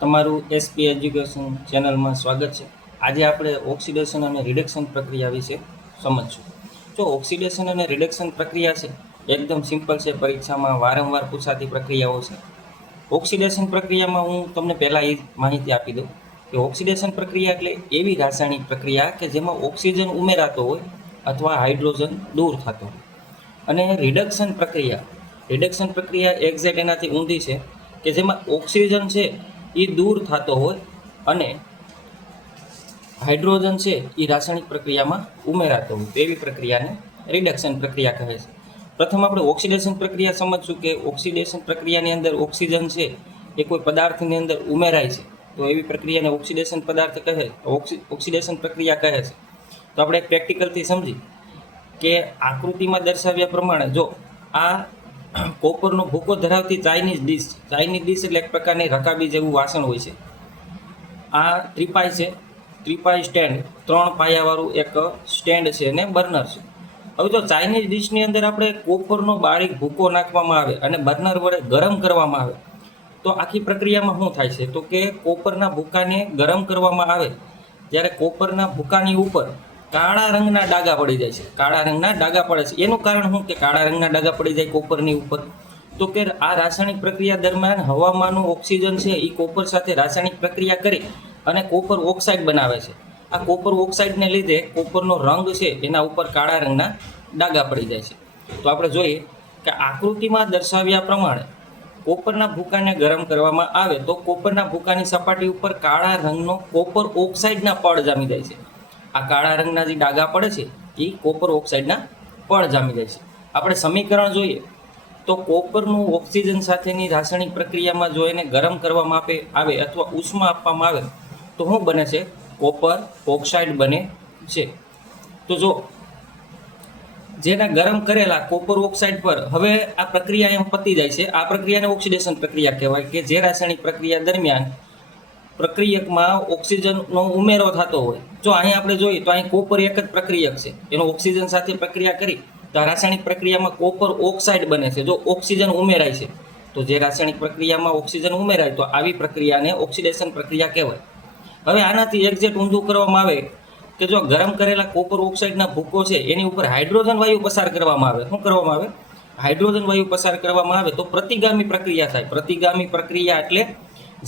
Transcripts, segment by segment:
તમારું SP education ચેનલમાં સ્વાગત છે. આજે આપણે ઓક્સિડેશન અને રિડક્શન પ્રક્રિયા વિશે સમજશું. જો ઓક્સિડેશન અને રિડક્શન પ્રક્રિયા છે એકદમ સિમ્પલ છે, પરીક્ષામાં વારંવાર પૂછાતી પ્રક્રિયાઓ છે. ઓક્સિડેશન પ્રક્રિયામાં હું તમને પહેલાં એ માહિતી આપી દઉં કે ઓક્સિડેશન પ્રક્રિયા એટલે એવી રાસાયણિક પ્રક્રિયા કે જેમાં ઓક્સિજન ઉમેરાતો હોય અથવા હાઇડ્રોજન દૂર થતો હોય. અને રિડક્શન પ્રક્રિયા એક્ઝેક્ટ એનાથી ઊંધી છે કે જેમાં ઓક્સિજન છે એ દૂર થતો હોય અને હાઇડ્રોજન છે એ રાસાયણિક પ્રક્રિયામાં ઉમેરાતો હોય, તેવી પ્રક્રિયાને રિડક્શન પ્રક્રિયા કહે છે. પ્રથમ આપણે ઓક્સિડેશન પ્રક્રિયા સમજશું કે ઓક્સિડેશન પ્રક્રિયાની અંદર ઓક્સિજન છે એ કોઈ પદાર્થની અંદર ઉમેરાય છે, તો એવી પ્રક્રિયાને ઓક્સિડેશન પદાર્થ કહે ઓક્સિડેશન પ્રક્રિયા કહે છે. તો આપણે પ્રેક્ટિકલથી સમજી કે આકૃતિમાં દર્શાવ્યા પ્રમાણે જો આ કોપરનો ભૂકો ધરાવતી ચાઇનીઝ ડીશ એટલે એક પ્રકારની રકાબી જેવું વાસણ હોય છે. આ ત્રિપાઈ છે, ત્રિપાઈ સ્ટેન્ડ, 3 પાયાવાળું એક સ્ટેન્ડ છે અને બર્નર છે. હવે જો ચાઇનીઝ ડીશની અંદર આપણે કોપરનો બારીક ભૂકો નાખવામાં આવે અને બર્નર વડે ગરમ કરવામાં આવે તો આખી પ્રક્રિયામાં શું થાય છે તો કે કોપરના ભૂકાને ગરમ કરવામાં આવે ત્યારે કોપરના ભૂકાની ઉપર કાળા રંગના ડાઘા પડી જાય છે. કાળા રંગના ડાઘા પડે છે. એનું કારણ શું કે કાળા રંગના ડાઘા પડી જાય કોપરની ઉપર? તો કે આ રાસાયણિક પ્રક્રિયા દરમિયાન હવામાંનું ઓક્સિજન છે એ કોપર સાથે રાસાયણિક પ્રક્રિયા કરી અને કોપર ઓક્સાઇડ બનાવે છે. આ કોપર ઓક્સાઇડને લીધે કોપરનો રંગ છે એના ઉપર કાળા રંગના ડાઘા પડી જાય છે. તો આપણે જોઈએ કે આકૃતિમાં દર્શાવ્યા પ્રમાણે કોપરના ભૂકાને ગરમ કરવામાં આવે તો કોપરના ભૂકાની સપાટી ઉપર કાળા રંગનો કોપર ઓક્સાઇડના પડ જામી જાય છે. આ કાળા રંગના જે ડાઘા પડે છે એ કોપર ઓક્સાઇડના પડ જામી જાય છે. આપણે સમીકરણ જોઈએ તો કોપરનું ઓક્સિજન સાથેની રાસાયણિક પ્રક્રિયામાં જો એને ગરમ કરવામાં આવે અથવા ઉષ્મા આપવામાં આવે તો શું બને છે? કોપર ઓક્સાઇડ બને છે. તો જો જેના ગરમ કરેલા કોપર ઓક્સાઇડ પર હવે આ પ્રક્રિયા એમ પતી જાય છે. આ પ્રક્રિયાને ઓક્સિડેશન પ્રક્રિયા કહેવાય કે જે રાસાયણિક પ્રક્રિયા દરમિયાન પ્રક્રિયકમાં ઓક્સિજનનો ઉમેરો થતો હોય. જો અહીં આપણે જોઈએ તો અહીં કોપર એક જ પ્રક્રિયક છે, એનો ઓક્સિજન સાથે પ્રક્રિયા કરી તો આ રાસાયણિક પ્રક્રિયામાં કોપર ઓક્સાઇડ બને છે. જો ઓક્સિજન ઉમેરાય છે તો જે રાસાયણિક પ્રક્રિયામાં ઓક્સિજન ઉમેરાય તો આવી પ્રક્રિયાને ઓક્સિડેશન પ્રક્રિયા કહેવાય. હવે આનાથી એક્ઝેક્ટ ઊંધું કરવામાં આવે કે જો ગરમ કરેલા કોપર ઓક્સાઇડના ભૂકો છે એની ઉપર હાઇડ્રોજન વાયુ પસાર કરવામાં આવે. શું કરવામાં આવે? હાઇડ્રોજન વાયુ પસાર કરવામાં આવે તો પ્રતિગામી પ્રક્રિયા થાય. પ્રતિગામી પ્રક્રિયા એટલે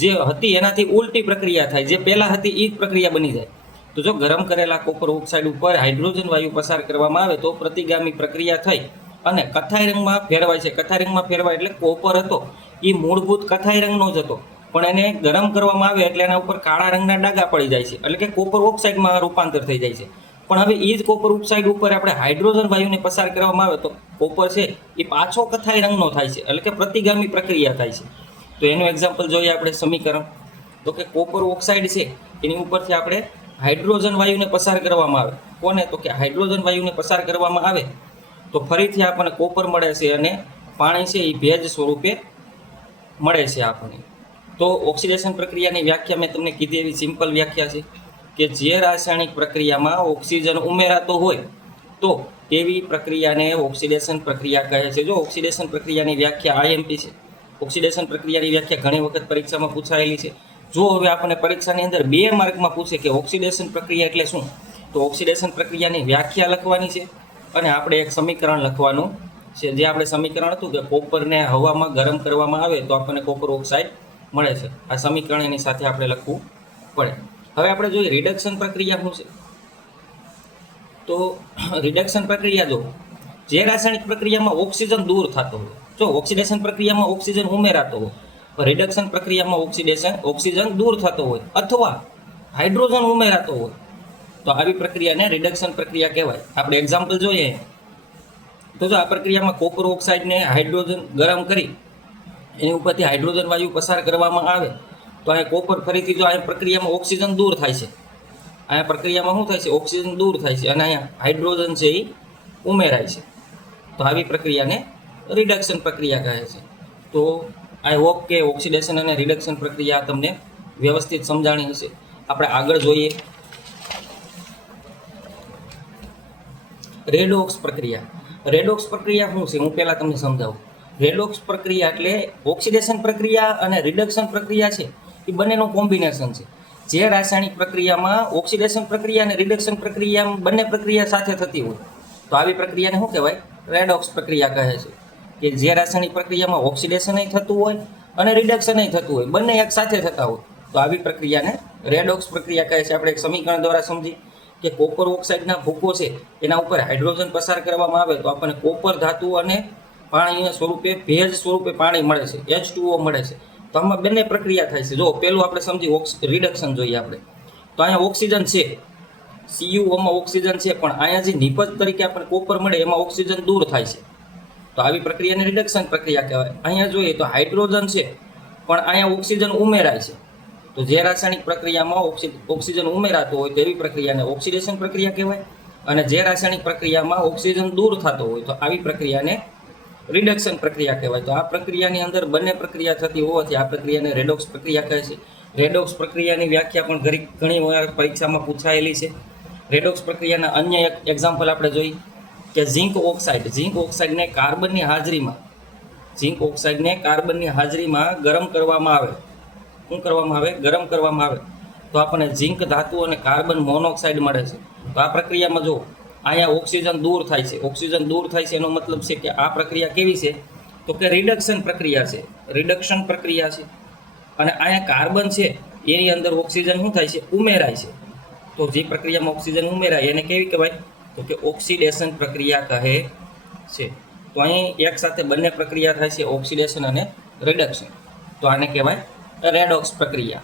જે હતી એનાથી ઉલટી પ્રક્રિયા થાય, જે પહેલાં હતી એ જ પ્રક્રિયા બની જાય. તો જો ગરમ કરેલા કોપર ઓક્સાઇડ ઉપર હાઇડ્રોજન વાયુ પસાર કરવામાં આવે તો પ્રતિગામી પ્રક્રિયા થઈ અને કથાઈ રંગમાં ફેરવાય છે. કથાઈ રંગમાં ફેરવાય એટલે કોપર હતો એ મૂળભૂત કથાઈ રંગનો જ હતો, પણ એને ગરમ કરવામાં આવે એટલે એના ઉપર કાળા રંગના ડાઘા પડી જાય છે, એટલે કે કોપર ઓક્સાઇડમાં રૂપાંતર થઈ જાય છે. પણ હવે એ જ કોપર ઓક્સાઇડ ઉપર આપણે હાઇડ્રોજન વાયુને પસાર કરવામાં આવે તો કોપર છે એ પાછો કથાઈ રંગનો થાય છે, એટલે કે પ્રતિગામી પ્રક્રિયા થાય છે. તો એનું એક્ઝામ્પલ જોઈએ આપણે સમીકરણ. તો કે કોપર ઓક્સાઇડ છે એની ઉપરથી આપણે હાઇડ્રોજન વાયુને પસાર કરવામાં આવે. કોને? તો કે હાઇડ્રોજન વાયુને પસાર કરવામાં આવે તો ફરીથી આપણને કોપર મળે છે અને પાણી છે એ ભેજ સ્વરૂપે મળે છે આપણને. તો ઓક્સિડેશન પ્રક્રિયાની વ્યાખ્યા મેં તમને કીધી એવી સિમ્પલ વ્યાખ્યા છે કે જે રાસાયણિક પ્રક્રિયામાં ઓક્સિજન ઉમેરાતો હોય તો તેવી પ્રક્રિયાને ઓક્સિડેશન પ્રક્રિયા કહે છે. જો ઓક્સિડેશન પ્રક્રિયાની વ્યાખ્યા આઈએમપી છે. ઓક્સિડેશન પ્રક્રિયાની વ્યાખ્યા ઘણી વખત પરીક્ષામાં પૂછાયેલી છે. જો હવે આપણને પરીક્ષાની અંદર 2 માર્કમાં પૂછે કે ઓક્સિડેશન પ્રક્રિયા એટલે શું, તો ઓક્સિડેશન પ્રક્રિયાની વ્યાખ્યા લખવાની છે અને આપણે એક સમીકરણ લખવાનું છે. જે આપણે સમીકરણ હતું કે કોપરને હવામાં ગરમ કરવામાં આવે તો આપણને કોપર ઓક્સાઇડ મળે છે. આ સમીકરણ એની સાથે આપણે લખવું પડે. હવે આપણે જોઈએ રિડક્શન પ્રક્રિયા શું છે. તો રિડક્શન પ્રક્રિયા જો જે રાસાયણિક પ્રક્રિયામાં ઓક્સિજન દૂર થતો હોય, જો ઓક્સિડેશન પ્રક્રિયામાં ઓક્સિજન ઉમેરાતો હોય, રિડક્શન પ્રક્રિયામાં ઓક્સિજન દૂર થતો હોય અથવા હાઇડ્રોજન ઉમેરાતો હોય તો આવી પ્રક્રિયાને રિડક્શન પ્રક્રિયા કહેવાય. આપણે એક્ઝામ્પલ જોઈએ તો જો આ પ્રક્રિયામાં કોપર ઓક્સાઇડને હાઇડ્રોજન ગરમ કરી એની ઉપરથી હાઇડ્રોજન વાયુ પસાર કરવામાં આવે તો અહીંયા કોપર ફરીથી જો આ પ્રક્રિયામાં ઓક્સિજન દૂર થાય છે, અહીંયા પ્રક્રિયામાં શું થાય છે? ઓક્સિજન દૂર થાય છે અને અહીંયા હાઇડ્રોજન છે એ ઉમેરાય છે. તો આવી પ્રક્રિયાને રિડક્શન પ્રક્રિયા કહે છે. તો આઈ હોપ કે ઓક્સિડેશન અને રિડક્શન પ્રક્રિયા તમને વ્યવસ્થિત સમજાણી હશે. આપણે આગળ જોઈએ રેડોક્સ પ્રક્રિયા. રેડોક્સ પ્રક્રિયા શું છે હું પહેલાં તમને સમજાવું. રેડોક્સ પ્રક્રિયા એટલે ઓક્સિડેશન પ્રક્રિયા અને રિડક્શન પ્રક્રિયા છે એ બંનેનું કોમ્બિનેશન છે. જે રાસાયણિક પ્રક્રિયામાં ઓક્સિડેશન પ્રક્રિયા અને રિડક્શન પ્રક્રિયા બંને પ્રક્રિયા સાથે થતી હોય તો આવી પ્રક્રિયાને શું કહેવાય? રેડોક્સ પ્રક્રિયા કહે છે. કે જે રાસાયણિક પ્રક્રિયામાં ઓક્સિડેશન થતું હોય અને રિડક્શન થતું હોય, બંને એક સાથે થતા હોય તો આવી પ્રક્રિયાને રેડોક્સ પ્રક્રિયા કહે છે. આપણે એક સમીકરણ દ્વારા સમજી કે કોપર ઓક્સાઇડના ભૂકો છે એના ઉપર હાઇડ્રોજન પસાર કરવામાં આવે તો આપણને કોપર ધાતુ અને પાણીના સ્વરૂપે ભેજ સ્વરૂપે પાણી મળે છે, H2O મળે છે. તો આમાં બંને પ્રક્રિયા થાય છે. જો પેલું આપણે સમજી રિડક્શન જોઈએ આપણે, તો અહીંયા ઓક્સિજન છે, CuO માં ઓક્સિજન છે, પણ અહીંયા જે નિપજ તરીકે આપણને કોપર મળે એમાં ઓક્સિજન દૂર થાય છે તો આવી પ્રક્રિયાને રિડક્શન પ્રક્રિયા કહેવાય. અહીંયા જોઈએ તો હાઇડ્રોજન છે પણ અહીંયા ઓક્સિજન ઉમેરાય છે તો જે રાસાયણિક પ્રક્રિયામાં ઓક્સિજન ઉમેરાતો હોય તો એવી પ્રક્રિયાને ઓક્સિડેશન પ્રક્રિયા કહેવાય. અને જે રાસાયણિક પ્રક્રિયામાં ઓક્સિજન દૂર થતો હોય તો આવી પ્રક્રિયાને રિડક્શન પ્રક્રિયા કહેવાય. તો આ પ્રક્રિયાની અંદર બંને પ્રક્રિયા થતી હોવાથી આ પ્રક્રિયાને રેડોક્સ પ્રક્રિયા કહે છે. રેડોક્સ પ્રક્રિયાની વ્યાખ્યા પણ ઘણી વાર પરીક્ષામાં પૂછાયેલી છે. રેડોક્સ પ્રક્રિયાના અન્ય એક એક્ઝામ્પલ આપણે જોઈ કે ઝિંક ઓક્સાઇડને કાર્બનની હાજરીમાં ગરમ કરવામાં આવે. શું કરવામાં આવે? ગરમ કરવામાં આવે તો આપણને ઝિંક ધાતુ અને કાર્બન મોનોક્સાઇડ મળે છે. તો આ પ્રક્રિયામાં જો અહીંયા ઓક્સિજન દૂર થાય છે એનો મતલબ છે કે આ પ્રક્રિયા કેવી છે? તો કે રિડક્શન પ્રક્રિયા છે. અને અહીંયા કાર્બન છે એની અંદર ઓક્સિજન શું થાય છે? ઉમેરાય છે. તો જે પ્રક્રિયામાં ઓક્સિજન ઉમેરાય એને કેવી કહેવાય? તો કે ઓક્સિડેશન પ્રક્રિયા કહે છે. તો અહીં એક સાથે બંને પ્રક્રિયા થાય છે, ઓક્સિડેશન અને રિડક્શન, તો આને કહેવાય રેડોક્સ પ્રક્રિયા.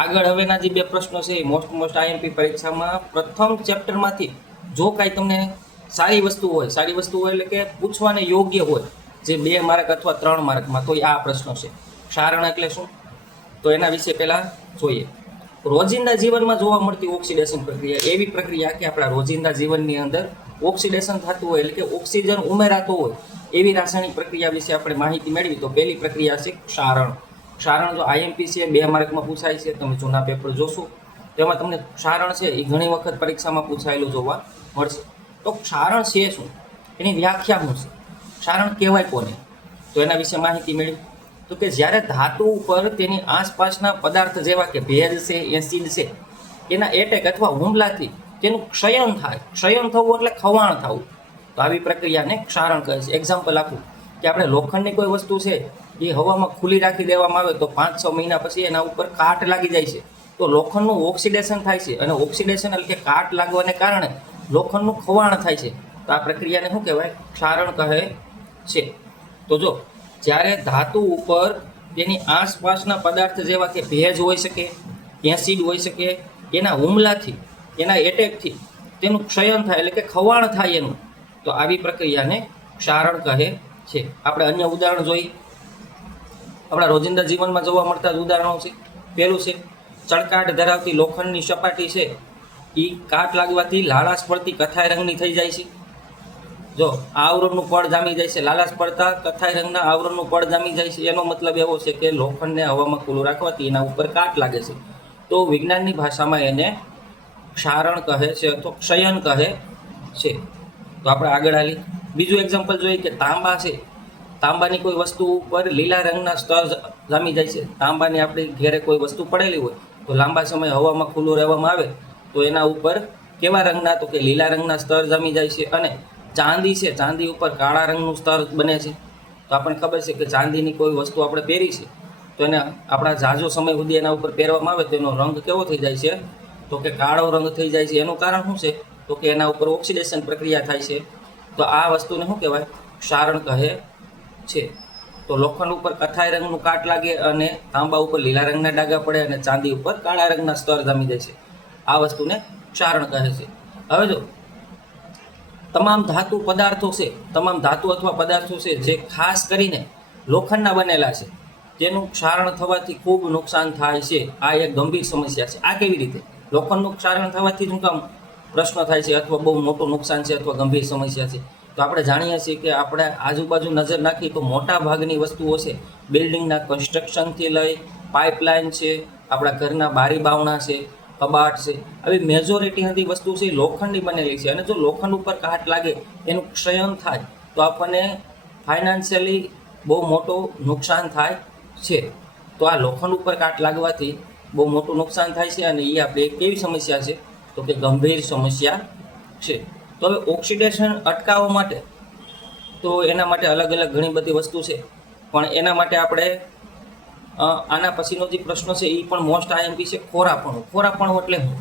આગળ હવેના જે બે પ્રશ્નો છે મોસ્ટ આઈએમપી પરીક્ષામાં પ્રથમ ચેપ્ટરમાંથી જો કાંઈ તમને સારી વસ્તુ હોય એટલે કે પૂછવાને યોગ્ય હોય જે 2 માર્ક અથવા 3 માર્કમાં, તો આ પ્રશ્નો છે. ક્ષારણ એટલે શું? તો એના વિશે પહેલાં જોઈએ. રોજિંદા જીવનમાં જોવા મળતી ઓક્સિડેશન પ્રક્રિયા એવી પ્રક્રિયા કે આપણા રોજિંદા જીવનની અંદર ઓક્સિડેશન થતું હોય એટલે કે ઓક્સિજન ઉમેરાતો હોય એવી રાસાયણિક પ્રક્રિયા વિશે આપણે માહિતી મેળવી. તો પહેલી પ્રક્રિયા છે ક્ષારણ. ક્ષારણ જો આઈએમપી છે 2 માર્કમાં પૂછાય છે, તમે જૂના પેપર જોશો તેમાં તમને ક્ષારણ છે એ ઘણી વખત પરીક્ષામાં પૂછાયેલું જોવા મળશે. તો ક્ષારણ છે શું? એની વ્યાખ્યા શું છે? ક્ષારણ કહેવાય કોને? તો એના વિશે માહિતી મેળવી. તો કે જ્યારે ધાતુ ઉપર તેની આસપાસના પદાર્થ જેવા કે ભેજ છે, એસિડ છે, એના એટેક અથવા હુમલાથી તેનું ક્ષયન થાય. ક્ષયન થવું એટલે ખવાણ થવું. તો આવી પ્રક્રિયાને ક્ષારણ કહે છે. એક્ઝામ્પલ આપું કે આપણે લોખંડની કોઈ વસ્તુ છે એ હવામાં ખુલ્લી રાખી દેવામાં આવે તો 5-6 મહિના પછી એના ઉપર કાટ લાગી જાય છે તો લોખંડનું ઓક્સિડેશન થાય છે. અને ઓક્સિડેશન એટલે કે કાટ લાગવાને કારણે લોખંડનું ખવાણ થાય છે. તો આ પ્રક્રિયાને શું કહેવાય? ક્ષારણ કહે છે. તો જો જ્યારે ધાતુ ઉપર તેની આસપાસના પદાર્થ જેવા કે ભેજ હોઈ શકે, એસિડ હોઈ શકે, એના હુમલાથી, એના એટેકથી તેનું ક્ષયન થાય એટલે કે ખવાણ થાય એનું, તો આવી પ્રક્રિયાને ક્ષારણ કહે છે. આપણે અન્ય ઉદાહરણ જોઈ. આપણા રોજિંદા જીવનમાં જોવા મળતા જ ઉદાહરણો છે. પહેલું છે ચળકાટ ધરાવતી લોખંડની સપાટી છે એ કાટ લાગવાથી લાળાશ પડતી કથ્થાઈ રંગની થઈ જાય છે. જો આવરણનું પડ જામી જાય છે, લાલાશ પડતા કથ્થાઈ રંગના આવરણનું પડ જામી જાય છે. એનો મતલબ એવો છે કે લોખંડને હવામાં ખુલ્લું રાખવાથી એના ઉપર કાટ લાગે છે. તો વિજ્ઞાનની ભાષામાં એને ક્ષારણ કહે છે અથવા ક્ષયન કહે છે. તો આપણે આગળ હાલી બીજું એક્ઝામ્પલ જોઈએ કે તાંબા છે. તાંબાની કોઈ વસ્તુ ઉપર લીલા રંગના સ્તર જામી જાય છે. તાંબાની આપણી ઘેરે કોઈ વસ્તુ પડેલી હોય તો લાંબા સમય હવામાં ખુલ્લું રહેવામાં આવે તો એના ઉપર કેવા રંગના? તો કે લીલા રંગના સ્તર જામી જાય છે. અને ચાંદી છે, ચાંદી ઉપર કાળા રંગનું સ્તર બને છે. તો આપણને ખબર છે કે ચાંદીની કોઈ વસ્તુ આપણે પહેરી છે તો એને આપણા ઝાઝો સમય સુધી એના ઉપર પહેરવામાં આવે તો એનો રંગ કેવો થઈ જાય છે? તો કે કાળો રંગ થઈ જાય છે. એનું કારણ શું છે? તો કે એના ઉપર ઓક્સિડેશન પ્રક્રિયા થાય છે. તો આ વસ્તુને શું કહેવાય? ક્ષારણ કહે છે. તો લોખંડ ઉપર કથ્થાઈ રંગનું કાટ લાગે અને તાંબા ઉપર લીલા રંગના ડાઘા પડે અને ચાંદી ઉપર કાળા રંગના સ્તર જામી જાય છે. આ વસ્તુને ક્ષારણ કહે છે. હવે જો તમામ ધાતુ અથવા પદાર્થો છે જે ખાસ કરીને લોખંડના બનેલા છે તેનું ક્ષારણ થવાથી ખૂબ નુકસાન થાય છે. આ એક ગંભીર સમસ્યા છે. આ કેવી રીતે? લોખંડનું ક્ષારણ થવાથી શું કામ પ્રશ્ન થાય છે અથવા બહુ મોટું નુકસાન છે અથવા ગંભીર સમસ્યા છે? તો આપણે જાણીએ છીએ કે આપણે આજુબાજુ નજર નાખીએ તો મોટા ભાગની વસ્તુઓ છે બિલ્ડિંગના કન્સ્ટ્રક્શનથી લઈ પાઇપલાઇન છે, આપણા ઘરના બારી બાવણા છે, કબાટ છે, આવી મેજોરિટી બધી વસ્તુ છે લોખંડની બનેલી છે. અને જો લોખંડ ઉપર કાટ લાગે એનું ક્ષયન થાય તો આપણને ફાઇનાન્શિયલી બહુ મોટું નુકસાન થાય છે. તો આ લોખંડ ઉપર કાટ લાગવાથી બહુ મોટું નુકસાન થાય છે અને એ આપણે કેવી સમસ્યા છે તો કે ગંભીર સમસ્યા છે. તો હવે ઓક્સિડેશન અટકાવવા માટે તો એના માટે અલગ અલગ ઘણી બધી વસ્તુ છે, પણ એના માટે આપણે આના પછીનો જે પ્રશ્ન છે એ પણ મોસ્ટ આઈએમપી છે, ખોરાપણું. ખોરાપણું એટલે શું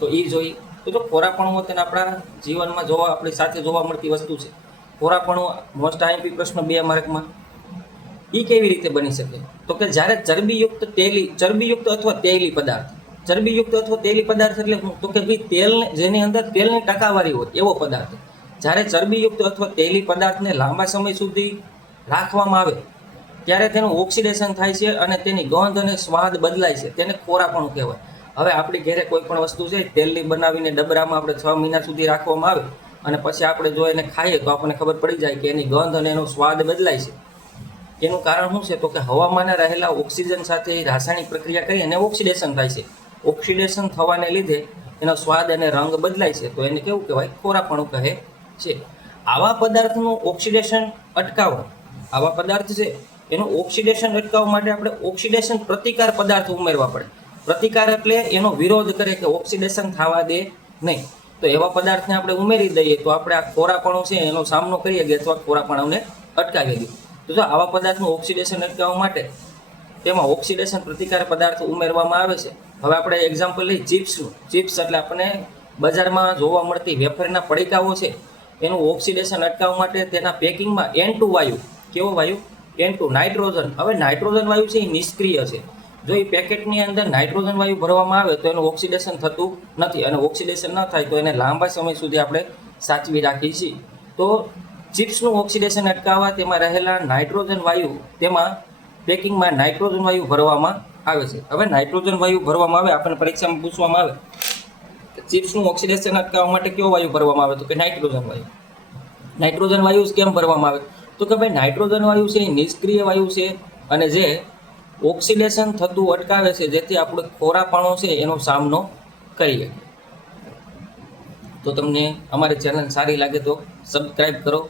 તો એ જોઈ. તો જો ખોરાપણું તેને આપણા જીવનમાં આપણી સાથે જોવા મળતી વસ્તુ છે. ખોરાપણું મોસ્ટ આઈએમપી પ્રશ્ન 2 માર્કમાં. એ કેવી રીતે બની શકે તો કે જ્યારે ચરબીયુક્ત અથવા તેલી પદાર્થ. ચરબીયુક્ત અથવા તેલી પદાર્થ એટલે શું તો કે ભાઈ તેલને જેની અંદર તેલની ટકાવારી હોય એવો પદાર્થ. જ્યારે ચરબીયુક્ત અથવા તેલી પદાર્થને લાંબા સમય સુધી રાખવામાં આવે ત્યારે તેનું ઓક્સિડેશન થાય છે અને તેની ગંધ અને સ્વાદ બદલાય છે, તેને ખોરાપણું કહેવાય. હવે આપણી ઘરે કોઈ પણ વસ્તુ છે તેલની બનાવીને ડબરામાં આપણે 6 મહિના સુધી રાખવામાં આવે અને પછી આપણે જો એને ખાઈએ તો આપણને ખબર પડી જાય કે એની ગંધ અને એનો સ્વાદ બદલાય છે. એનું કારણ શું છે તો કે હવામાનમાં રહેલા ઓક્સિજન સાથે રાસાયણિક પ્રક્રિયા કરી અને ઓક્સિડેશન થાય છે. ઓક્સિડેશન થવાને લીધે એનો સ્વાદ અને રંગ બદલાય છે, તો એને કેવું કહેવાય ખોરાપણું કહે છે. આવા પદાર્થનું ઓક્સિડેશન અટકાવવા, આવા પદાર્થ છે એનું ઓક્સિડેશન અટકાવવા માટે આપણે ઓક્સિડેશન પ્રતિકાર પદાર્થ ઉમેરવા પડે. પ્રતિકાર એટલે એનો વિરોધ કરે કે ઓક્સિડેશન થવા દે નહીં. તો એવા પદાર્થને આપણે ઉમેરી દઈએ તો આપણે આ ખોરાપણું છે એનો સામનો કરીએ કે અથવા ખોરાપણુંને અટકાવી દઈએ. તો જો આવા પદાર્થનું ઓક્સિડેશન અટકાવવા માટે તેમાં ઓક્સિડેશન પ્રતિકાર પદાર્થ ઉમેરવામાં આવે છે. હવે આપણે એક્ઝામ્પલ લઈએ ચિપ્સનું. ચિપ્સ એટલે આપણને બજારમાં જોવા મળતી વેફરના પડીકાઓ છે એનું ઓક્સિડેશન અટકાવવા માટે તેના પેકિંગમાં N2 વાયુ, કેવો વાયુ N2 નાઇટ્રોજન. હવે નાઇટ્રોજન વાયુ છે એ નિષ્ક્રિય છે. જો એ પેકેટની અંદર નાઇટ્રોજન વાયુ ભરવામાં આવે તો એનું ઓક્સિડેશન થતું નથી અને ઓક્સિડેશન ન થાય તો એને લાંબા સમય સુધી આપણે સાચવી રાખીએ છીએ. તો ચિપ્સનું ઓક્સિડેશન અટકાવવા તેમાં રહેલા નાઇટ્રોજન વાયુ, તેમાં પેકિંગમાં નાઇટ્રોજન વાયુ ભરવામાં આવે છે. હવે નાઇટ્રોજન વાયુ ભરવામાં આવે, આપણને પરીક્ષામાં પૂછવામાં આવે ચિપ્સનું ઓક્સિડેશન અટકાવવા માટે કયો વાયુ ભરવામાં આવે તો કે નાઇટ્રોજન વાયુ. નાઇટ્રોજન વાયુ કેમ ભરવામાં આવે તો કે ભાઈ નાઇટ્રોજન વાયુ છે એ નિષ્ક્રિય વાયુ છે અને જે ઓક્સિડેશન થતું અટકાવે છે, જેથી આપણે ખોરાપણું છે એનો સામનો કરીએ. તો તમને અમારી ચેનલ સારી લાગે તો સબસ્ક્રાઈબ કરો.